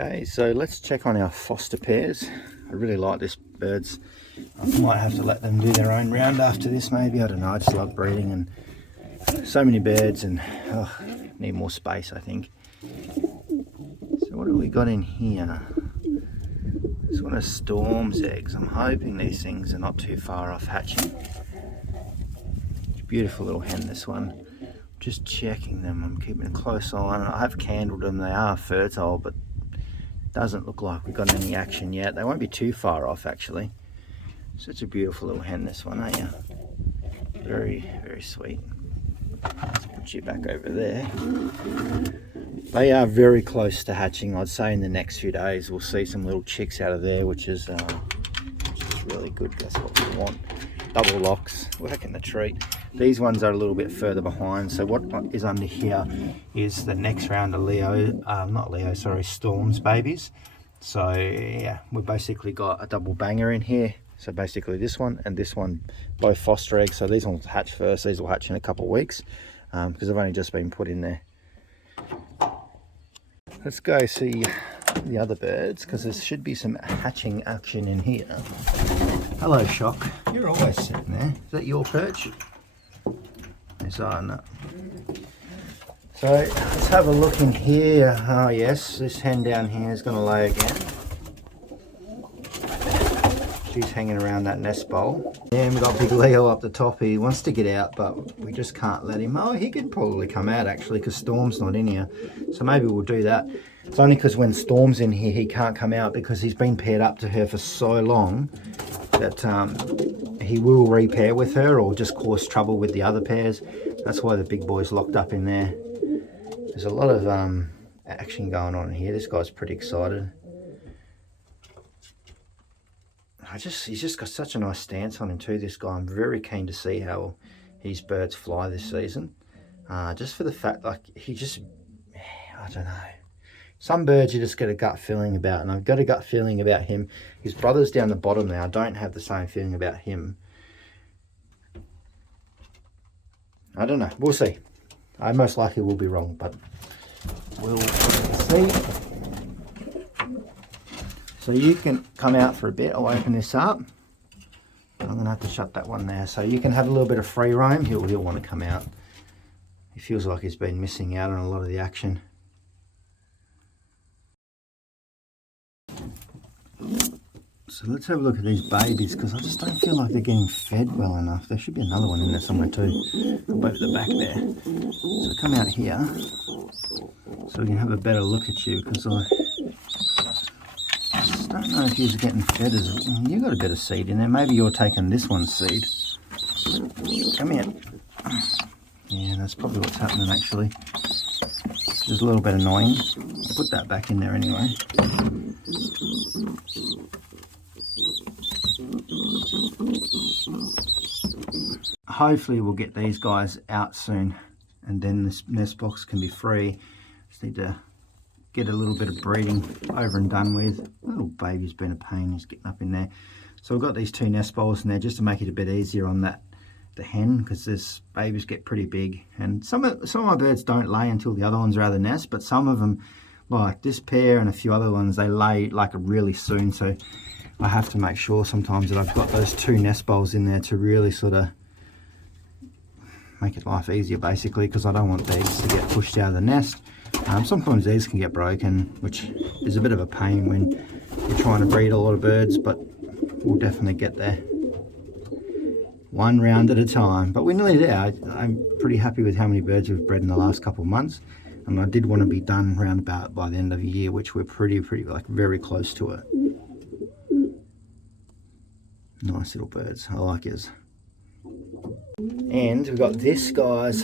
Okay, so let's check on our foster pairs. I really like these birds. I might have to let them do their own round after this maybe. I don't know, I just love breeding and so many birds and need more space, I think. So what have we got in here? This one is Storm's eggs. I'm hoping these things are not too far off hatching. It's a beautiful little hen, this one. Just checking them, I'm keeping a close eye on it. I have candled them, they are fertile, but doesn't look like we've got any action yet. They won't be too far off actually. Such a beautiful little hen, this one, ain't you? Very, very sweet. Let's put you back over there. They are very close to hatching. I'd say in the next few days we'll see some little chicks out of there, which is really good. That's what we want. Double locks, working the treat. These ones are a little bit further behind. So what is under here is the next round of Storm's babies. So yeah, we've basically got a double banger in here. So basically this one and this one, both foster eggs. So these ones hatch first. These will hatch in a couple of weeks because they've only just been put in there. Let's go see the other birds because there should be some hatching action in here. Hello, Shock. You're always sitting there. Is that your perch? Yes, I know. So let's have a look in here. Oh yes, this hen down here is going to lay again. She's hanging around that nest bowl. Yeah, and we've got big Leo up the top. He wants to get out, but we just can't let him. Oh, he could probably come out actually because Storm's not in here. So maybe we'll do that. It's only because when Storm's in here, he can't come out because he's been paired up to her for so long that he will repair with her or just cause trouble with the other pairs. That's why the big boy's locked up in there. There's a lot of action going on in here. This guy's pretty excited. He's just got such a nice stance on him too, this guy. I'm very keen to see how his birds fly this season. Just for the fact, like, I don't know. Some birds you just get a gut feeling about, and I've got a gut feeling about him. His brother's down the bottom there. I don't have the same feeling about him. I don't know. We'll see. I most likely will be wrong, but we'll see. So you can come out for a bit. I'll open this up. I'm going to have to shut that one there. So you can have a little bit of free roam. He'll want to come out. He feels like he's been missing out on a lot of the action. So let's have a look at these babies because I just don't feel like they're getting fed well enough. There should be another one in there somewhere too. Up over the back there. So come out here so we can have a better look at you because I just don't know if you're getting fed as you got a bit of seed in there. Maybe you're taking this one's seed. Come here. Yeah, that's probably what's happening actually. Which is a little bit annoying. I'll put that back in there anyway. Hopefully we'll get these guys out soon and then this nest box can be free. Just need to get a little bit of breeding over and done with. The little baby's been a pain, he's getting up in there. So we've got these two nest bowls in there just to make it a bit easier on the hen because this babies get pretty big and some of my birds don't lay until the other ones are out of the nest, but some of them, like this pair and a few other ones, they lay like really soon. So I have to make sure sometimes that I've got those two nest bowls in there to really sort of make it life easier basically, because I don't want these to get pushed out of the nest. Sometimes these can get broken, which is a bit of a pain when you're trying to breed a lot of birds, but we'll definitely get there. One round at a time, but we're nearly there. I'm pretty happy with how many birds we've bred in the last couple of months, and I did want to be done round about by the end of the year, which we're pretty like very close to it. Nice little birds, I like yours. And we've got this, guys.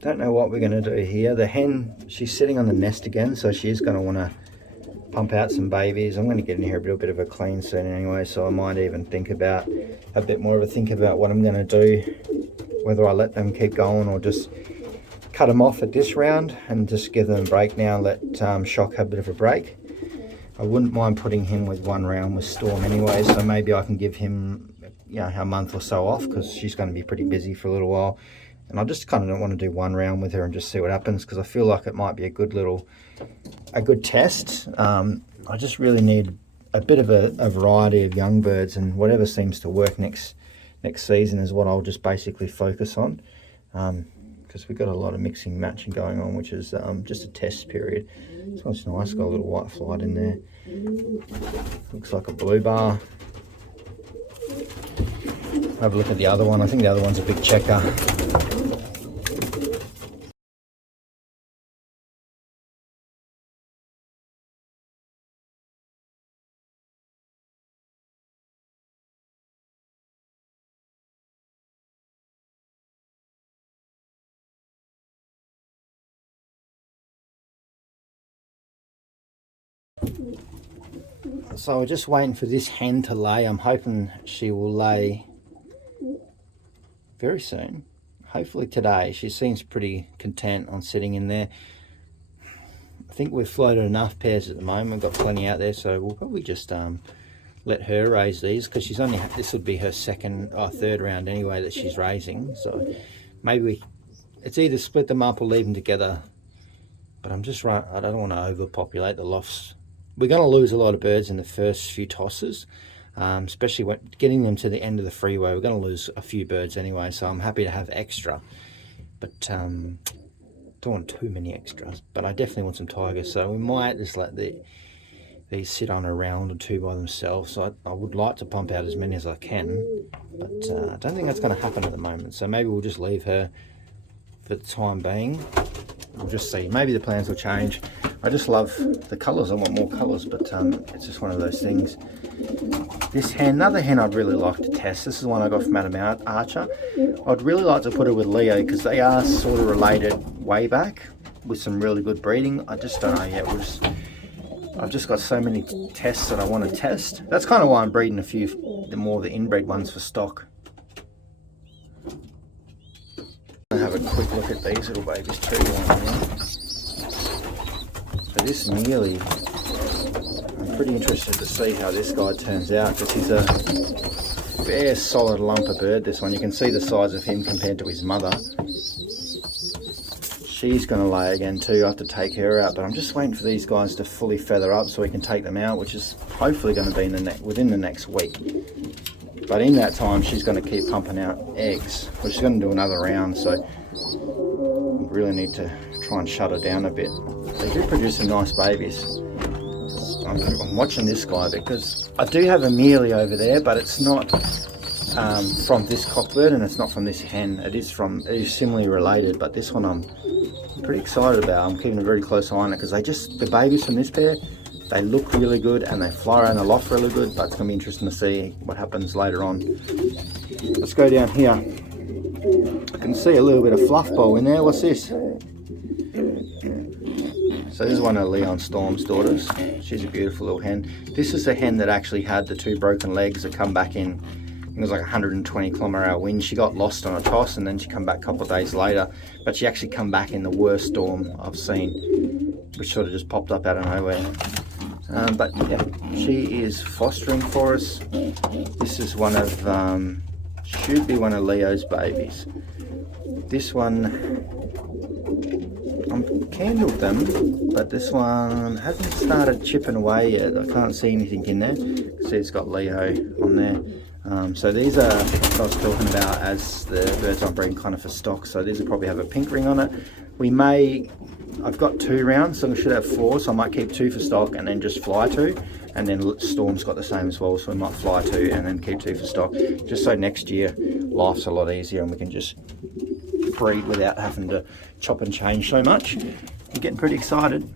Don't know what we're going to do here. The hen, she's sitting on the nest again, so she is going to want to pump out some babies. I'm going to get in here a little bit of a clean soon anyway, so I might even think about a bit more of a think about what I'm going to do, whether I let them keep going or just cut them off at this round and just give them a break now, let Shock have a bit of a break. I wouldn't mind putting him with one round with Storm anyway, so maybe I can give him, you know, a month or so off because she's going to be pretty busy for a little while. And I just kind of want to do one round with her and just see what happens, because I feel like it might be a good test. I just really need a bit of a variety of young birds, and whatever seems to work next season is what I'll just basically focus on, because we've got a lot of mixing and matching going on, which is just a test period. This one's nice, got a little white flight in there. Looks like a blue bar. Have a look at the other one. I think the other one's a big checker. So we're just waiting for this hen to lay. I'm hoping she will lay very soon. Hopefully today. She seems pretty content on sitting in there. I think we've floated enough pairs at the moment. We've got plenty out there, so we'll probably just let her raise these, because she's only, this would be her third round anyway that she's raising. So maybe it's either split them up or leave them together. But I don't want to overpopulate the lofts. We're going to lose a lot of birds in the first few tosses, especially when getting them to the end of the freeway. We're going to lose a few birds anyway, so I'm happy to have extra, but don't want too many extras. But I definitely want some tigers, so we might just let these sit on a round or two by themselves. So I would like to pump out as many as I can, but I don't think that's going to happen at the moment. So maybe we'll just leave her for the time being. We'll just see. Maybe the plans will change. I just love the colours. I want more colours, but it's just one of those things. This hen, another hen I'd really like to test. This is one I got from Adam Archer. I'd really like to put her with Leo, because they are sort of related way back with some really good breeding. I just don't know yet. I've just got so many tests that I want to test. That's kind of why I'm breeding a few more of the inbred ones for stock. Have a quick look at these little babies too. So this mealy, I'm pretty interested to see how this guy turns out, because he's a fair solid lump of bird. This one, you can see the size of him compared to his mother. She's going to lay again too. I have to take her out, but I'm just waiting for these guys to fully feather up so we can take them out, which is hopefully going to be within the next week. But in that time, she's going to keep pumping out eggs, which she's going to do another round, so we really need to try and shut her down a bit. They do produce some nice babies. I'm watching this guy, because I do have a mealy over there, but it's not from this cockbird, and it's not from this hen. It is similarly related, but this one I'm pretty excited about. I'm keeping a very close eye on it, because the babies from this pair, they look really good and they fly around the loft really good, but it's going to be interesting to see what happens later on. Let's go down here. I can see a little bit of fluff bowl in there. What's this? So this is one of Leon Storm's daughters. She's a beautiful little hen. This is a hen that actually had the 2 broken legs that come back in. It was like 120 km/h wind. She got lost on a toss, and then she come back a couple of days later. But she actually come back in the worst storm I've seen, which sort of just popped up out of nowhere. But yeah, she is fostering for us. This is one of, should be one of Leo's babies. This one, I'm candled them, but this one hasn't started chipping away yet. I can't see anything in there. You can see it's got Leo on there. So these are what I was talking about as the birds I'm breeding kind of for stock. So these will probably have a pink ring on it. I've got 2 rounds, so we should have 4, so I might keep 2 for stock and then just fly 2. And then Storm's got the same as well, so we might fly 2 and then keep 2 for stock. Just so next year life's a lot easier and we can just breed without having to chop and change so much. I'm getting pretty excited.